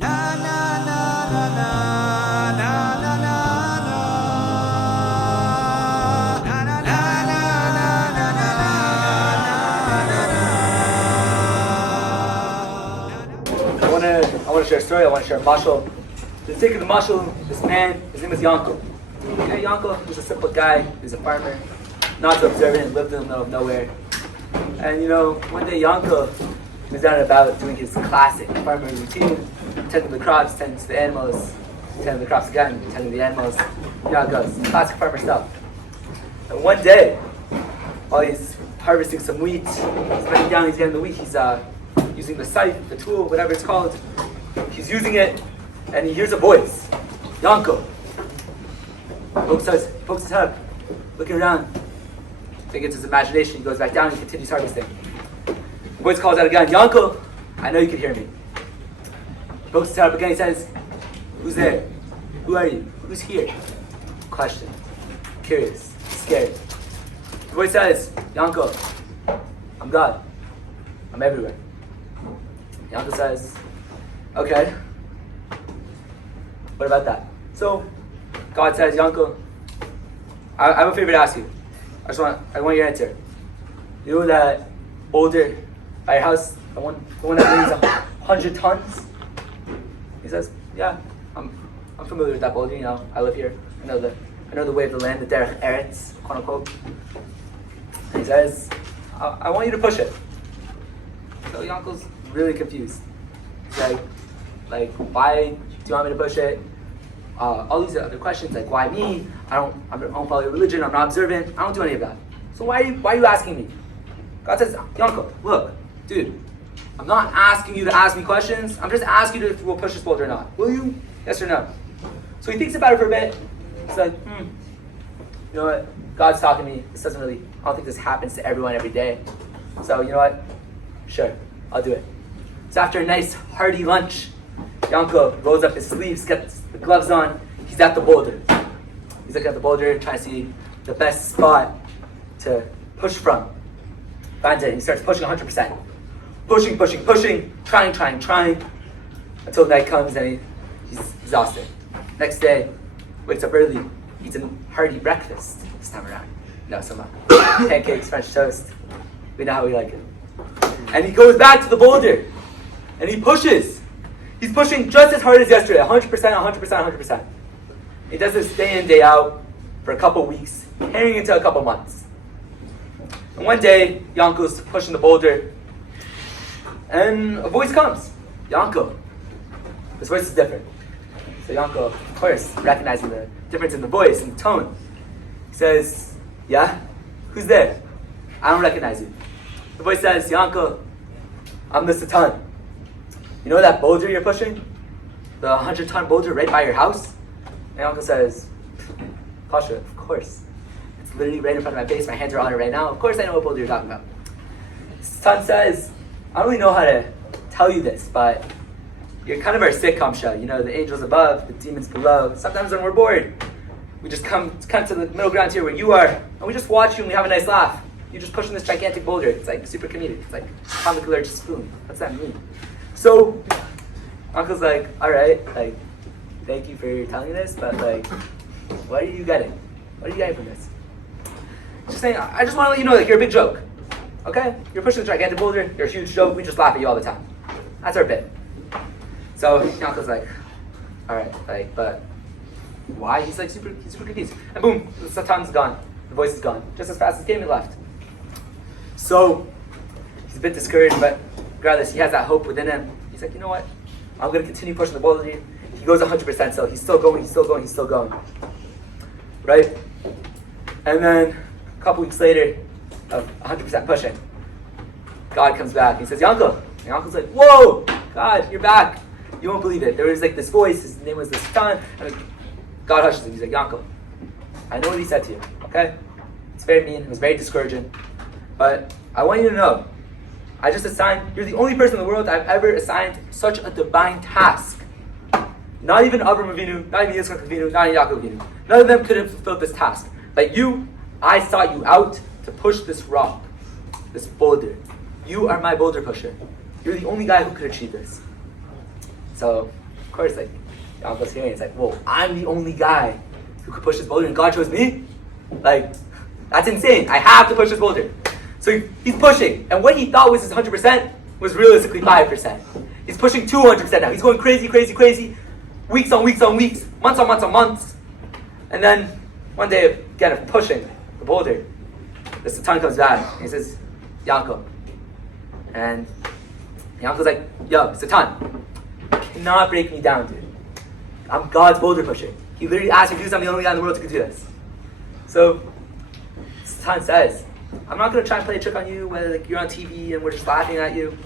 I want to share a story. I want to share a mashal. For the sake of the mashal, this man, his name is Yankel. Okay, Yankel was a simple guy. He was a farmer, not so observant, lived in the middle of nowhere. And one day Yankel was out and about doing his classic farmer routine, tending the crops, tending to the animals, tending the crops again, tending the animals. You know how it goes. Classic farmer stuff. And one day, while he's harvesting some wheat, he's bending down, he's getting the wheat, he's using the scythe, the tool, whatever it's called. He's using it, and he hears a voice. Yankel. Pokes his head up, looking around. Thinking it's his imagination. He goes back down and continues harvesting. The voice calls out again, Yankel, I know you can hear me. He pokes his head up again. He says, who's there? Who are you? Who's here? Question. Curious. Scared. The voice says, Yankel, I'm God. I'm everywhere. Yankel says, okay. What about that? So, God says, Yankel, I have a favor to ask you. I want your answer. You know that boulder by your house, the one that weighs 100 tons? He says, yeah, I'm familiar with that boulder. I live here. I know the way of the land, the derech eretz, quote unquote. And he says, I want you to push it. So Yankel's really confused. He's like, why do you want me to push it? All these other questions, like why me? I don't follow your religion. I'm not observant. I don't do any of that. So why are you asking me? God says, Yankel, look, dude, I'm not asking you to ask me questions. I'm just asking you if we'll push this boulder or not. Will you? Yes or no? So he thinks about it for a bit. He's like, you know what? God's talking to me. I don't think this happens to everyone every day. So you know what? Sure, I'll do it. So after a nice hearty lunch, Yankel rolls up his sleeves, gets the gloves on. He's at the boulder. He's looking at the boulder, trying to see the best spot to push from. Finds it. He starts pushing 100%. Pushing, trying, until night comes and he's exhausted. Next day, wakes up early, eats a hearty breakfast this time around. Some pancakes, French toast. We know how we like it. And he goes back to the boulder, and he pushes. He's pushing just as hard as yesterday, 100%. He does this day in, day out for a couple weeks, carrying into a couple months. And one day, Yankel's pushing the boulder, and a voice comes. Yankel. This voice is different. So Yankel, of course, recognizing the difference in the voice and the tone, he says, yeah? Who's there? I don't recognize you. The voice says, Yankel, I'm the Satan. You know that boulder you're pushing? The 100-ton boulder right by your house? And Yankel says, PARSHAT, of course. It's literally right in front of my face. My hands are on it right now. Of course I know what boulder you're talking about. Satan says, I don't really know how to tell you this, but you're kind of our sitcom show. The angels above, the demons below. Sometimes when we're bored, we just come to the middle ground here where you are, and we just watch you and we have a nice laugh. You're just pushing this gigantic boulder. It's like super comedic. It's like comic alert spoon. What's that mean? So, Uncle's like, all right, thank you for telling me this, but what are you getting? What are you getting from this? Just saying, I just want to let you know, you're a big joke. Okay? You're pushing the gigantic boulder. You're a huge joke. We just laugh at you all the time. That's our bit. So Uncle's like, all right, but why? He's super confused. And boom, the Satan's gone. The voice is gone. Just as fast as it came, it left. So he's a bit discouraged, but regardless, he has that hope within him. He's like, you know what? I'm going to continue pushing the boulder. He goes 100% still. He's still going. Right? And then a couple weeks later of 100% pushing, God comes back. He says, Yankel. And Yankel's like, whoa, God, you're back. You won't believe it. There was this voice. His name was the Satan. And God hushes him. He's like, Yankel, I know what he said to you. Okay? It's very mean. It was very discouraging. But I want you to know, you're the only person in the world I've ever assigned such a divine task. Not even Avraham Avinu, not even Yitzchak Avinu, not even Yaakov Avinu. None of them could have fulfilled this task. But I sought you out to push this rock, this boulder. You are my boulder pusher. You're the only guy who could achieve this. So course, like, Yankel's hearing, it's like, whoa, I'm the only guy who could push this boulder, and God chose me? Like, that's insane. I have to push this boulder. So he's pushing, and what he thought was his 100% was realistically 5%. He's pushing 200% now. He's going crazy, crazy, crazy, weeks on weeks on weeks, months on months on months. And then one day, again, of pushing the boulder, the Satan comes back, and he says, Yankel. And Yankel's like, yo, Satan, you cannot break me down, dude. I'm God's boulder pusher. He literally asked me to do something, I'm the only guy in the world who could do this. So, Satan says, I'm not going to try and play a trick on you, whether like, you're on TV and we're just laughing at you.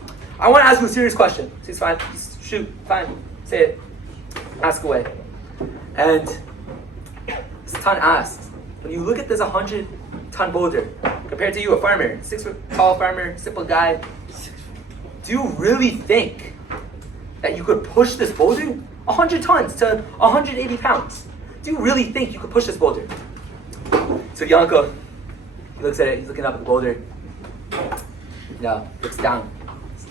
I want to ask you a serious question. So he's fine. Shoot, fine. Say it. Ask away. And Satan asks, when you look at this 100-ton boulder, compared to you, a farmer, 6-foot-tall farmer, simple guy, do you really think that you could push this boulder 100 tons to 180 pounds? Do you really think you could push this boulder? So Yankel, he looks at it, he's looking up at the boulder. Looks down,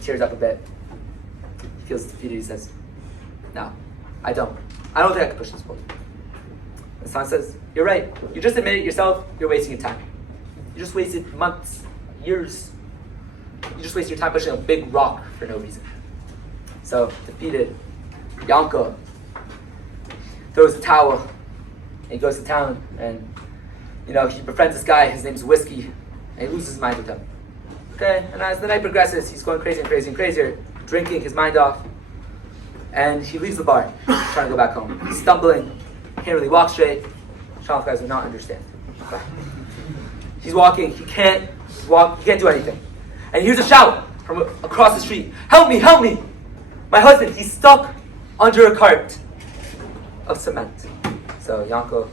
tears up a bit. He feels defeated, he says, no, I don't think I can push this boulder. The son says, you're right. You just admitted it yourself, you're wasting your time. You just wasted months, years. You just wasted your time pushing a big rock for no reason. So, defeated, Yankel throws a towel, and he goes to town, and he befriends this guy, his name's Whiskey, and he loses his mind with him. Okay, and as the night progresses, he's going crazier and crazier and crazier, drinking his mind off, and he leaves the bar, trying to go back home. He's stumbling, can't really walk straight. Shalom guys would not understand. Okay. He's walking, he can't walk, he can't do anything. And he hears a shout from across the street, help me, help me! My husband, he's stuck under a cart of cement. So Yankel,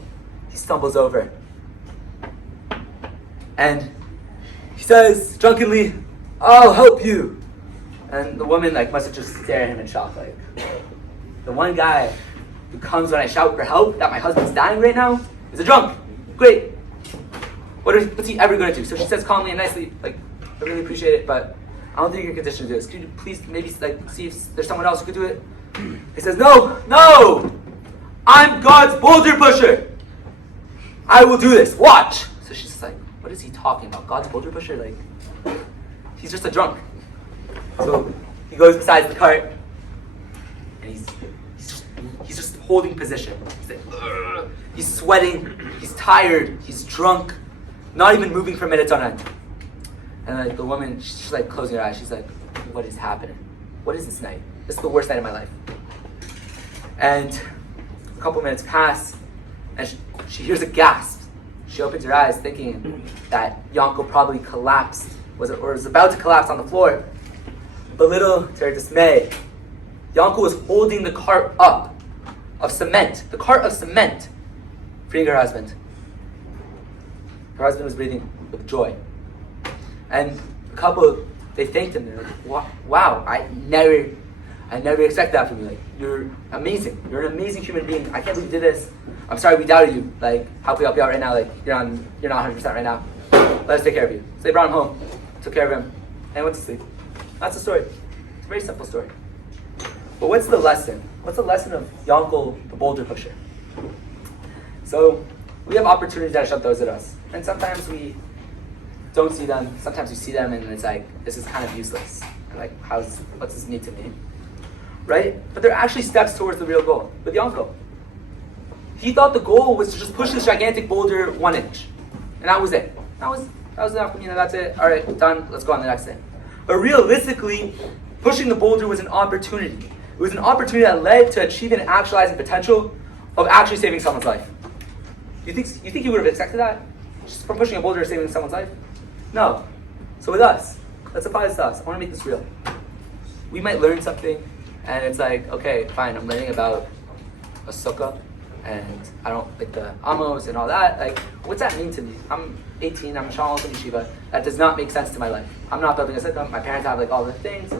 he stumbles over. And he says drunkenly, I'll help you. And the woman must have just stared at him in shock. The one guy who comes when I shout for help, that my husband's dying right now, is a drunk. Great. What's he ever going to do? So she says calmly and nicely, I really appreciate it, but I don't think you're in condition to do this. Could you please maybe see if there's someone else who could do it? He says, no! I'm God's boulder pusher. I will do this. Watch. So she's just like, what is he talking about? God's boulder pusher? He's just a drunk. So he goes beside the cart, and he's just holding position. He's like, ugh. He's sweating. He's tired. He's drunk. Not even moving for minutes on end. And the woman, she's closing her eyes. She's like, what is happening? What is this night? This is the worst night of my life. And a couple minutes pass, and she hears a gasp. She opens her eyes thinking that Yankel probably collapsed, was about to collapse on the floor. But little to her dismay, Yankel was holding the cart up of cement, freeing her husband. Her husband was breathing with joy. And the couple, they thanked him. They're like, wow, I never expected that from you. You're amazing. You're an amazing human being. I can't believe you did this. I'm sorry we doubted you. How can we help you out right now? You're not 100% right now. Let us take care of you. So they brought him home, took care of him, and went to sleep. That's the story. It's a very simple story. But what's the lesson? What's the lesson of Yankel, the boulder pusher? So we have opportunities that are shoved those at us. And sometimes we don't see them. Sometimes we see them and it's this is kind of useless. And what's this mean to me? Right? But they're actually steps towards the real goal. With Yankel, he thought the goal was to just push this gigantic boulder 1 inch. And that was it. That was enough. That's it. All right, done. Let's go on to the next thing. But realistically, pushing the boulder was an opportunity. It was an opportunity that led to achieving and actualizing potential of actually saving someone's life. You think he would have expected that? Just from pushing a boulder saving someone's life? No. So with us, let's apply this to us. I want to make this real. We might learn something, and it's okay, fine, I'm learning about a sukkah, and I don't like the amos and all that. What's that mean to me? I'm 18, I'm a shalom in yeshiva. That does not make sense to my life. I'm not building a sukkah. My parents have all the things.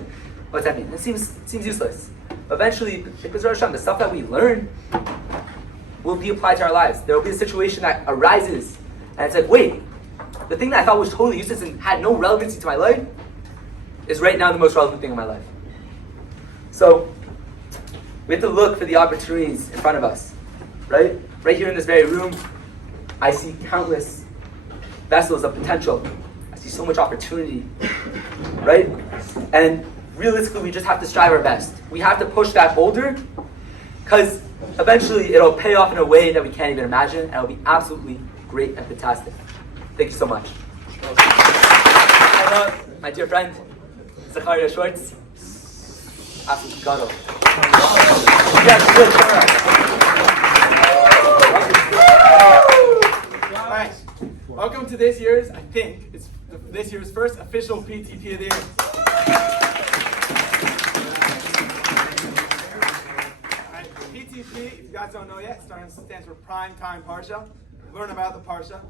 What's that mean? It seems useless. Eventually, because the stuff that we learn will be applied to our lives. There will be a situation that arises, and it's wait, the thing that I thought was totally useless and had no relevancy to my life is right now the most relevant thing in my life. So, We have to look for the opportunities in front of us, right? Right here in this very room, I see countless vessels of potential. I see so much opportunity, right? And realistically, we just have to strive our best. We have to push that boulder, because eventually it'll pay off in a way that we can't even imagine, and it'll be absolutely great and fantastic. Thank you so much. My dear friend, Zachary Schwartz. Absolutely guttural. All right. Welcome to this year's, I think, it's this year's first official PTP of the year. All right, PTP, if you guys don't know yet, stands for Prime Time Parsha. Learn about the Parsha.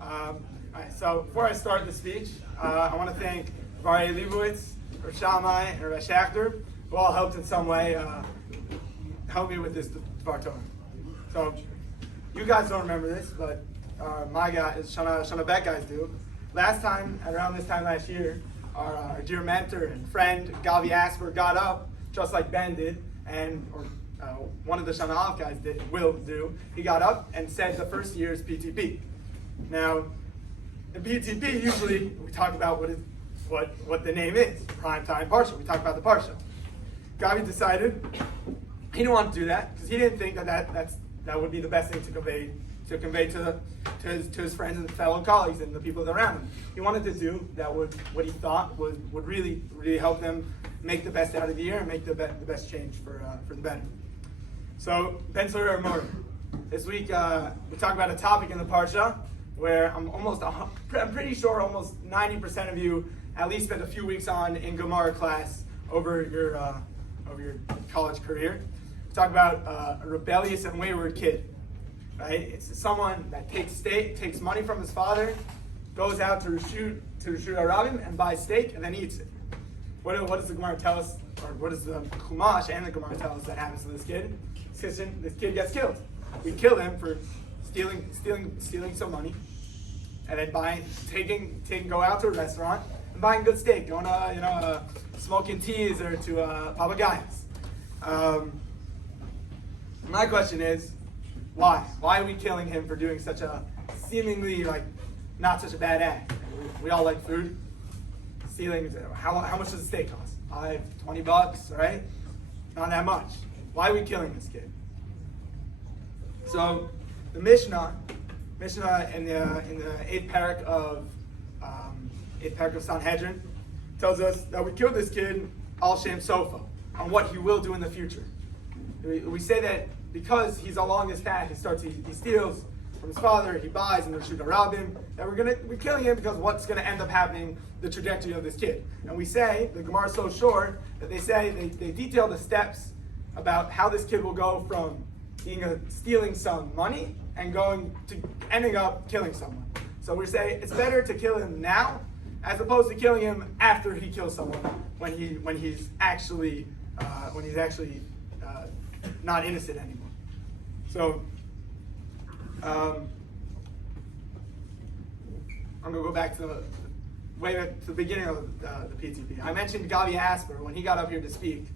All right, so before I start the speech, I want to thank Vari Leibowitz, Rav Shammai, and Rav Schachter, who all helped in some way help me with this Dvar Torah. So, you guys don't remember this, but my guys, Shana Bet guys do. Last time, around this time last year, our dear mentor and friend, Gavi Asper, got up, just like Ben did, or one of the Shana Aleph guys will do. He got up and said the first year's PTP. Now, in PTP, usually we talk about what the name is, Prime Time Parsha. We talk about the Parsha. Gavi decided he didn't want to do that because he didn't think that would be the best thing to convey to his friends and fellow colleagues and the people around him. He wanted to do what he thought would really help them make the best out of the year and make the best change for the better. So Ben Sawyer Mori. This week we talk about a topic in the Parsha where I'm pretty sure almost 90% of you at least spent a few weeks in Gemara class over your college career. We talk about a rebellious and wayward kid, right? It's someone that takes money from his father, goes out to Reshut Harabim and buys steak and then eats it. What does the Gemara tell us, or what does the Chumash and the Gemara tell us that happens to this kid? This kid gets killed. We kill him for stealing some money, and then go out to a restaurant and buying good steak, going to smoking teas or to Papagayas. My question is, why? Why are we killing him for doing such a seemingly not such a bad act? We all like food. Stealing, how much does a steak cost? $20, right? Not that much. Why are we killing this kid? So the Mishnah in the eighth parak of Sanhedrin tells us that we killed this kid al shem sofa, on what he will do in the future. We say that because he's along this path, he steals from his father, he buys in the Reshut Harabim, that we're killing him because what's going to end up happening, the trajectory of this kid. And we say, the Gemara is so short, that they detail the steps about how this kid will go from stealing some money and ending up killing someone. So we say it's better to kill him now as opposed to killing him after he kills someone when he's actually not innocent anymore. So I'm gonna go back to the beginning of the PTP. I mentioned Gavi Asper when he got up here to speak.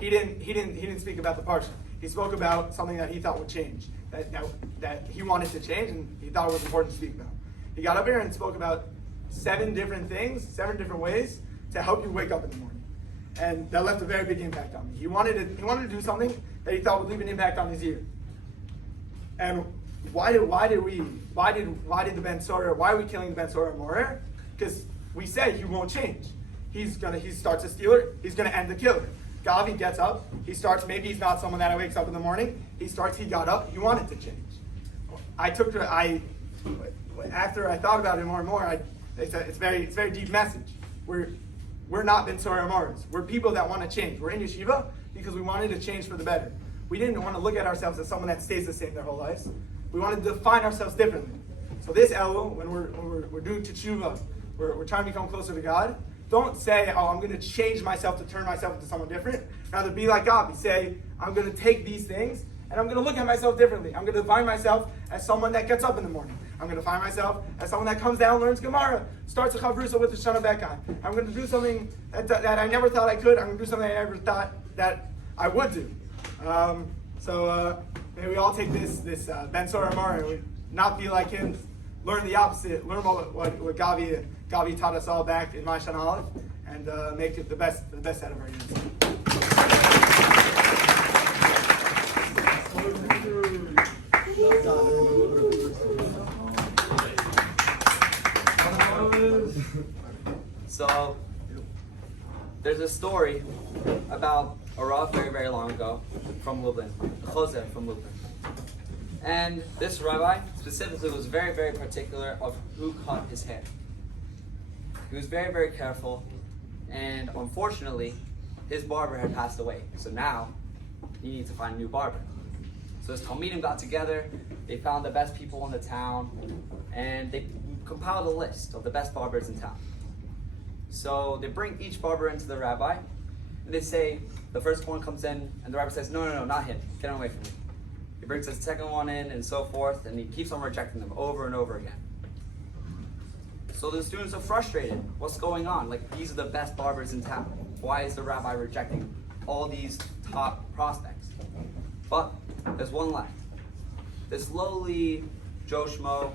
He didn't speak about the Parsha. He spoke about something that he thought would change, that he wanted to change, and he thought it was important to speak about. He got up here and spoke about 7 different ways to help you wake up in the morning, and that left a very big impact on me. He wanted to do something that he thought would leave an impact on his year. And why are we killing the Ben Sawyer Morer? Because we say he won't change. He starts a stealer. He's gonna end the killer. Gavi gets up. He starts. Maybe he's not someone that wakes up in the morning. He got up. He wanted to change. After I thought about it more and more, it's a very deep message. We're not Ben Sawyer Morers. We're people that want to change. We're in yeshiva because we wanted to change for the better. We didn't want to look at ourselves as someone that stays the same their whole lives. We wanted to define ourselves differently. So this Elul, when we're doing teshuva, we're trying to become closer to God. Don't say, I'm going to change myself to turn myself into someone different. Rather, be like God. Say, I'm going to take these things and I'm going to look at myself differently. I'm going to define myself as someone that gets up in the morning. I'm going to define myself as someone that comes down, learns Gemara, starts a chavrusa with the Shana Bet guy. I'm going to do something that I never thought I could. I'm going to do something I never thought that I would do. May we all take this Ben Soramar and we not be like him, learn the opposite, learn what Gavi taught us all back in Maishan Aleph, and make it the best out of our units. So, there's a story about a Rav very, very long ago from Lublin, Jose from Lublin. And this rabbi specifically was very, very particular of who cut his hair. He was very, very careful, and unfortunately, his barber had passed away. So now, he needs to find a new barber. So his Talmidim got together, they found the best people in the town, and they compiled a list of the best barbers in town. So they bring each barber into the rabbi, and they say, the first one comes in, and the rabbi says, no, not him, get him away from me. He brings the second one in, and so forth, and he keeps on rejecting them over and over again. So the students are frustrated. What's going on? Like, these are the best barbers in town. Why is the rabbi rejecting all these top prospects? But there's one left. This lowly Joe Schmo,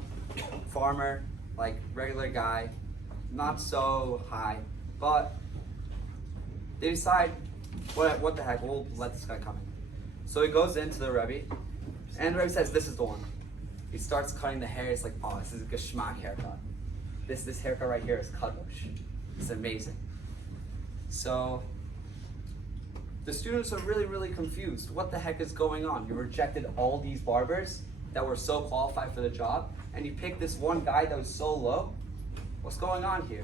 farmer, like regular guy, not so high, but they decide, what the heck, we'll let this guy come in. So he goes into the Rebbe, and the Rebbe says, this is the one. He starts cutting the hair. It's like, oh, this is a geschmack haircut. This haircut right here is kadosh. It's amazing. So the students are really, really confused. What the heck is going on? You rejected all these barbers that were so qualified for the job, and you picked this one guy that was so low? What's going on here?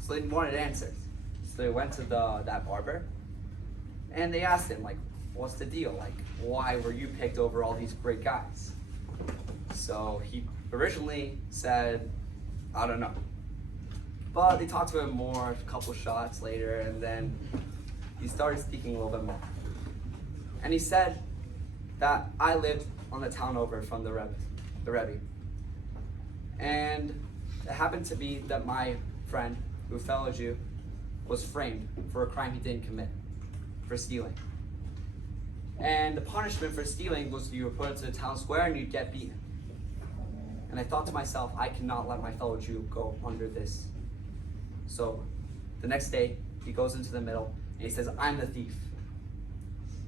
So they wanted answers. So they went to that barber, and they asked him, like, what's the deal? Like, why were you picked over all these great guys? So he originally said, I don't know. But they talked to him more, a couple shots later, and then he started speaking a little bit more. And he said that I lived on the town over from the Rebbe. And it happened to be that my friend, who was a fellow Jew, was framed for a crime he didn't commit, for stealing. And the punishment for stealing was you were put into the town square and you'd get beaten. And I thought to myself, I cannot let my fellow Jew go under this. So the next day, he goes into the middle and he says, I'm the thief.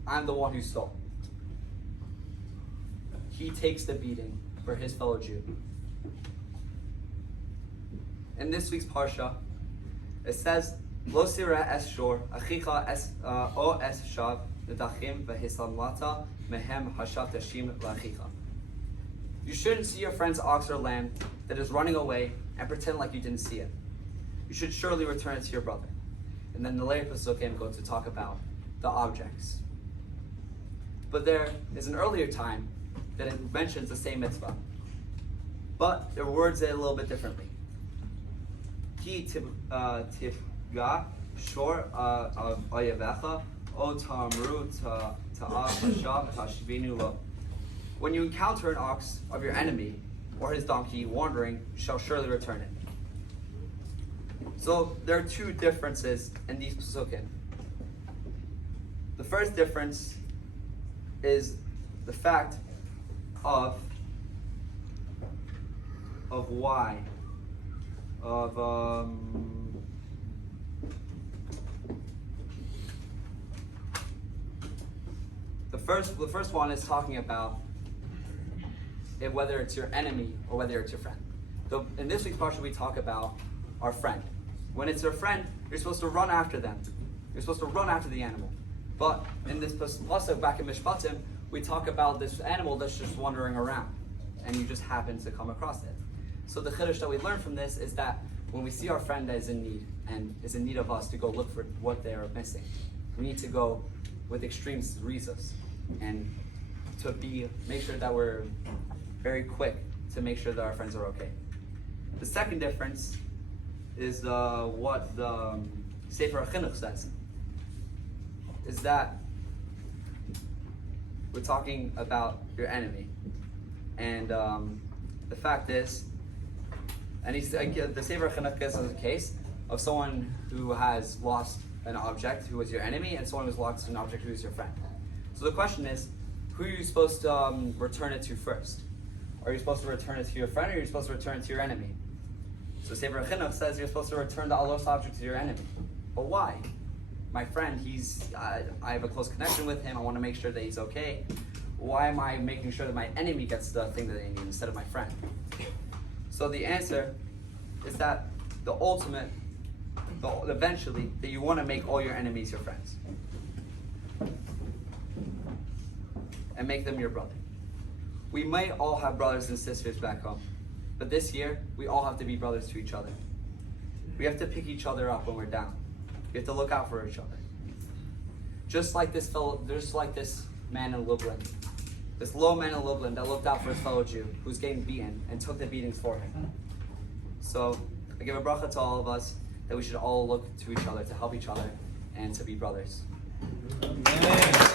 I'm the one who stole. He takes the beating for his fellow Jew. In this week's Parsha, it says, Lo sira es shor, achicha es o es shav, nedachim v'hislamlata mehem hashav tashim l'achicha. You shouldn't see your friend's ox or lamb that is running away and pretend like you didn't see it. You should surely return it to your brother. And then the later Pesukim go to talk about the objects. But there is an earlier time that it mentions the same mitzvah. But it words it a little bit differently. Ki tivga shor ayavecha o tamru ta'ah hashav hashvinu lo. When you encounter an ox of your enemy or his donkey wandering, you shall surely return it. So there are two differences in these pesukim. The first difference is the fact of why. The first one is talking about whether it's your enemy or whether it's your friend. So in this week's parsha, we talk about our friend. When it's your friend, you're supposed to run after them. You're supposed to run after the animal. But in this pasuk back in Mishpatim, we talk about this animal that's just wandering around, and you just happen to come across it. So the chiddush that we learn from this is that when we see our friend that is in need and is in need of us to go look for what they are missing, we need to go with extreme rizos and to make sure that we're very quick to make sure that our friends are okay. The second difference is what the Sefer HaChinuch says, is that we're talking about your enemy. And the fact is, and the Sefer HaChinuch gives us a case of someone who has lost an object who was your enemy and someone who's lost an object who is your friend. So So the question is, who are you supposed to return it to first? Are you supposed to return it to your friend, or are you supposed to return it to your enemy? So Sefer Chinuch says you're supposed to return the lost object to your enemy. But why? My friend, I have a close connection with him. I want to make sure that he's okay. Why am I making sure that my enemy gets the thing that they need instead of my friend? So the answer is that eventually, that you want to make all your enemies your friends. And make them your brother. We might all have brothers and sisters back home, but this year, we all have to be brothers to each other. We have to pick each other up when we're down. We have to look out for each other. Just like this man in Lublin, this low man in Lublin that looked out for his fellow Jew, who's getting beaten and took the beatings for him. So I give a bracha to all of us that we should all look to each other to help each other and to be brothers. Amen.